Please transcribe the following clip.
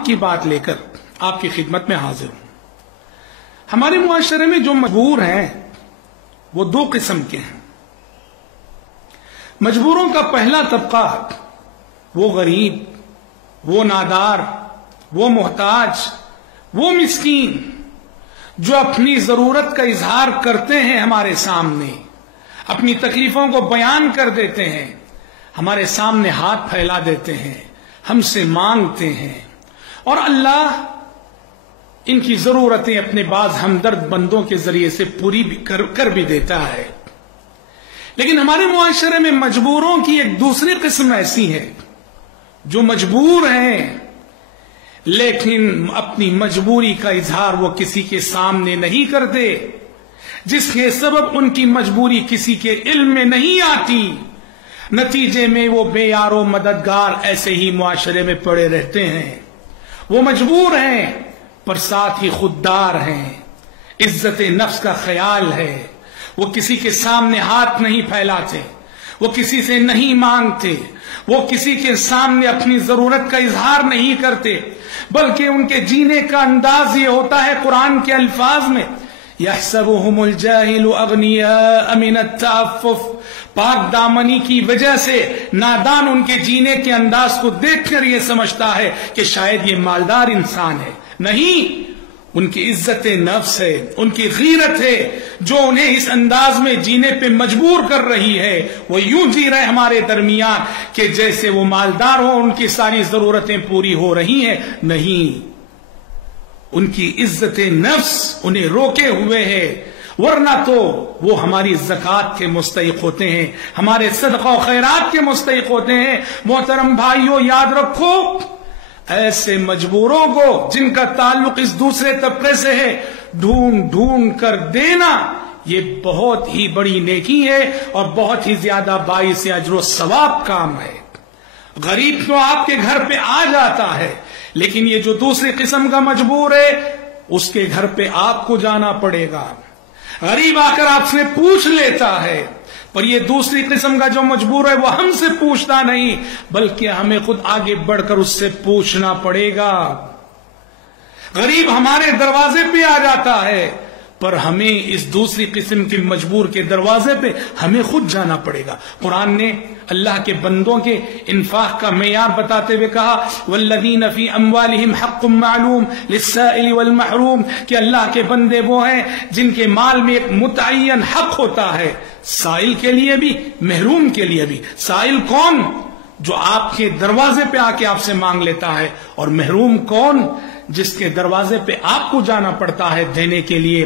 की बात लेकर आपकी खिदमत में हाजिर हूं। हमारे मुआशरे में जो मजबूर हैं वो दो किस्म के हैं। मजबूरों का पहला तबका वो गरीब, वो नादार, वो मोहताज, वो मिस्कीन जो अपनी जरूरत का इजहार करते हैं, हमारे सामने अपनी तकलीफों को बयान कर देते हैं, हमारे सामने हाथ फैला देते हैं, हमसे मांगते हैं और अल्लाह इनकी जरूरतें अपने बाज हमदर्द बंदों के जरिए से पूरी भी कर भी देता है। लेकिन हमारे मुआशरे में मजबूरों की एक दूसरी किस्म ऐसी है जो मजबूर हैं लेकिन अपनी मजबूरी का इजहार वो किसी के सामने नहीं करते, जिसके सबब उनकी मजबूरी किसी के इल्म में नहीं आती। नतीजे में वो बेयारो मददगार ऐसे ही मुआशरे में पड़े रहते हैं। वो मजबूर हैं पर साथ ही खुददार हैं, इज्जत नफ्स का ख्याल है। वो किसी के सामने हाथ नहीं फैलाते, वो किसी से नहीं मांगते, वो किसी के सामने अपनी जरूरत का इजहार नहीं करते, बल्कि उनके जीने का अंदाज ये होता है कुरान के अल्फाज में, यहसबुहुमुल जाहिलु अगनिया मिन अत्तअफ्फुफ, पाक दामनी की वजह से नादान उनके जीने के अंदाज को देखकर ये समझता है कि शायद ये मालदार इंसान है। नहीं, उनकी इज्जत नफ्स है, उनकी गीरत है जो उन्हें इस अंदाज में जीने पे मजबूर कर रही है। वो यूं जी रहे हमारे दरमियान कि जैसे वो मालदार हो, उनकी सारी जरूरतें पूरी हो रही हैं। नहीं, उनकी इज्जत नफ्स उन्हें रोके हुए है, वरना तो वो हमारी ज़कात के मुस्तहिक होते हैं, हमारे सदका और खैरात के मुस्तहिक होते हैं। मोहतरम भाइयों, याद रखो, ऐसे मजबूरों को जिनका ताल्लुक इस दूसरे तबके से है, ढूंढ ढूंढ कर देना ये बहुत ही बड़ी नेकी है और बहुत ही ज्यादा बाइस अजर सवाब काम है। गरीब तो आपके घर पे आ जाता है, लेकिन ये जो दूसरी किस्म का मजबूर है उसके घर पे आपको जाना पड़ेगा। गरीब आकर आपसे पूछ लेता है, पर ये दूसरी किस्म का जो मजबूर है वो हमसे पूछता नहीं, बल्कि हमें खुद आगे बढ़कर उससे पूछना पड़ेगा। गरीब हमारे दरवाजे पे आ जाता है, पर हमें इस दूसरी किस्म के मजबूर के दरवाजे पे हमें खुद जाना पड़ेगा। कुरान ने अल्लाह के बंदों के इन्फाक का मेयार बताते हुए कहा, वल्लज़ीन फ़ी अम्वालिहिम हक़्क़ुम मालूम लिस्साइल वल महरूम, कि अल्लाह के बंदे वो हैं जिनके माल में एक मुतअय्यन हक होता है, साइल के लिए भी, महरूम के लिए भी। साइल कौन? जो आपके दरवाजे पे आके आपसे मांग लेता है, और महरूम कौन? जिसके दरवाजे पे आपको जाना पड़ता है देने के लिए।